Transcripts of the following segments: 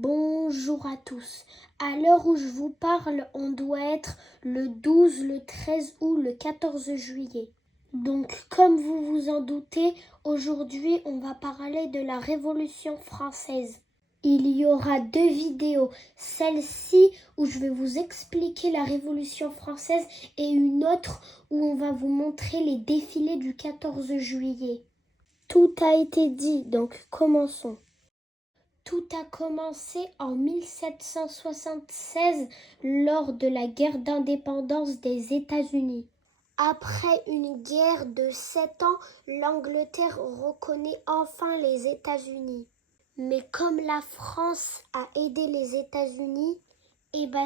Bonjour à tous. À l'heure où je vous parle, on doit être le 12, le 13 ou le 14 juillet. Donc, comme vous vous en doutez, aujourd'hui, on va parler de la Révolution française. Il y aura 2 vidéos, celle-ci où je vais vous expliquer la Révolution française et une autre où on va vous montrer les défilés du 14 juillet. Tout a été dit, donc commençons. Tout a commencé en 1776 lors de la guerre d'indépendance des États-Unis. Après une guerre de 7 ans, l'Angleterre reconnaît enfin les États-Unis. Mais comme la France a aidé les États-Unis,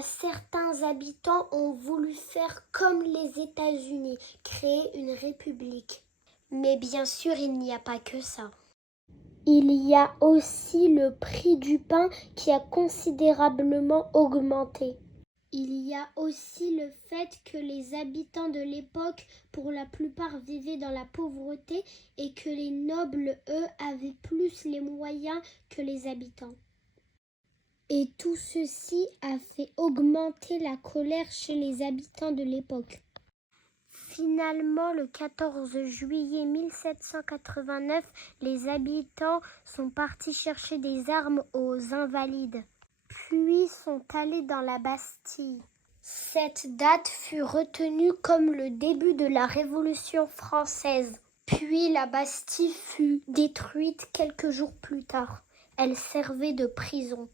certains habitants ont voulu faire comme les États-Unis, créer une république. Mais bien sûr, il n'y a pas que ça. Il y a aussi le prix du pain qui a considérablement augmenté. Il y a aussi le fait que les habitants de l'époque, pour la plupart, vivaient dans la pauvreté et que les nobles, eux, avaient plus les moyens que les habitants. Et tout ceci a fait augmenter la colère chez les habitants de l'époque. Finalement, le 14 juillet 1789, les habitants sont partis chercher des armes aux Invalides, puis sont allés dans la Bastille. Cette date fut retenue comme le début de la Révolution française. Puis la Bastille fut détruite quelques jours plus tard. Elle servait de prison.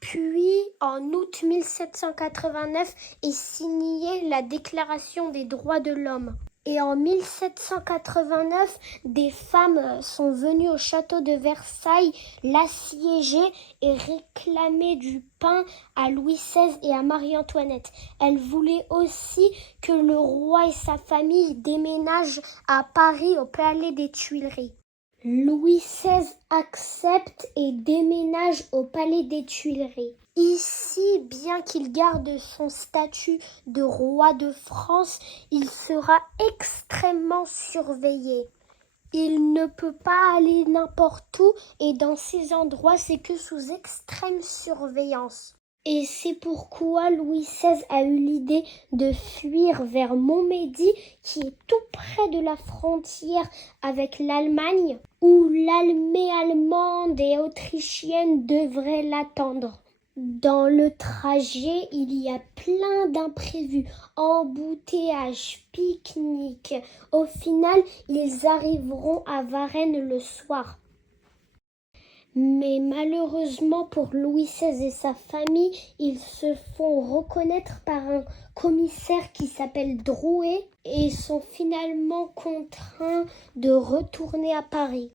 Puis, en août 1789, est signée la Déclaration des droits de l'homme. Et en 1789, des femmes sont venues au château de Versailles l'assiéger et réclamer du pain à Louis XVI et à Marie-Antoinette. Elles voulaient aussi que le roi et sa famille déménagent à Paris au Palais des Tuileries. Louis XVI accepte et déménage au Palais des Tuileries. Ici, bien qu'il garde son statut de roi de France, il sera extrêmement surveillé. Il ne peut pas aller n'importe où et dans ces endroits, c'est que sous extrême surveillance. Et c'est pourquoi Louis XVI a eu l'idée de fuir vers Montmédy, qui est tout près de la frontière avec l'Allemagne, où l'armée allemande et autrichienne devrait l'attendre. Dans le trajet, il y a plein d'imprévus, embouteillages, pique-niques. Au final, ils arriveront à Varennes le soir. Mais malheureusement pour Louis XVI et sa famille, ils se font reconnaître par un commissaire qui s'appelle Drouet et sont finalement contraints de retourner à Paris.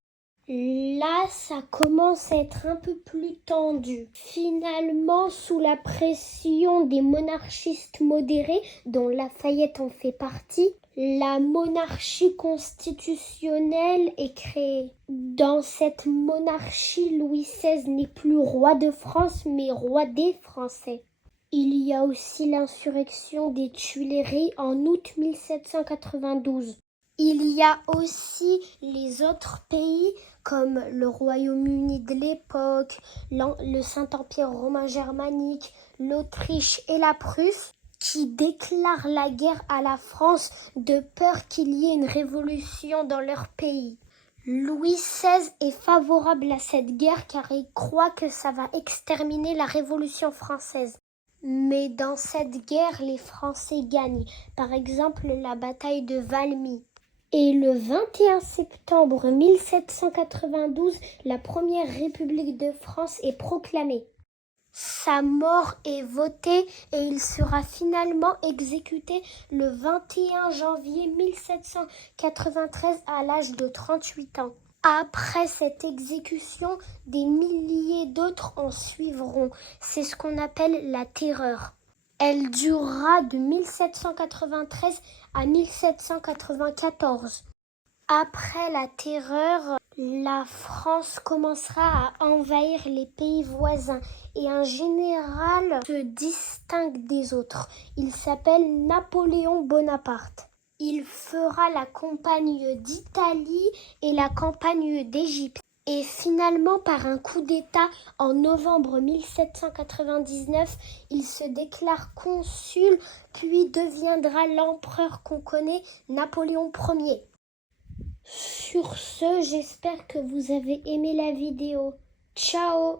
Là, ça commence à être un peu plus tendu. Finalement, sous la pression des monarchistes modérés, dont Lafayette en fait partie, la monarchie constitutionnelle est créée. Dans cette monarchie, Louis XVI n'est plus roi de France, mais roi des Français. Il y a aussi l'insurrection des Tuileries en août 1792. Il y a aussi les autres pays comme le Royaume-Uni de l'époque, le Saint-Empire romain germanique, l'Autriche et la Prusse qui déclarent la guerre à la France de peur qu'il y ait une révolution dans leur pays. Louis XVI est favorable à cette guerre car il croit que ça va exterminer la Révolution française. Mais dans cette guerre, les Français gagnent. Par exemple, la bataille de Valmy. Et le 21 septembre 1792, la première République de France est proclamée. Sa mort est votée et il sera finalement exécuté le 21 janvier 1793 à l'âge de 38 ans. Après cette exécution, des milliers d'autres en suivront. C'est ce qu'on appelle la terreur. Elle durera de 1793 à 1794. Après la terreur, la France commencera à envahir les pays voisins et un général se distingue des autres. Il s'appelle Napoléon Bonaparte. Il fera la campagne d'Italie et la campagne d'Égypte. Et finalement, par un coup d'État, en novembre 1799, il se déclare consul, puis deviendra l'empereur qu'on connaît, Napoléon Ier. Sur ce, j'espère que vous avez aimé la vidéo. Ciao!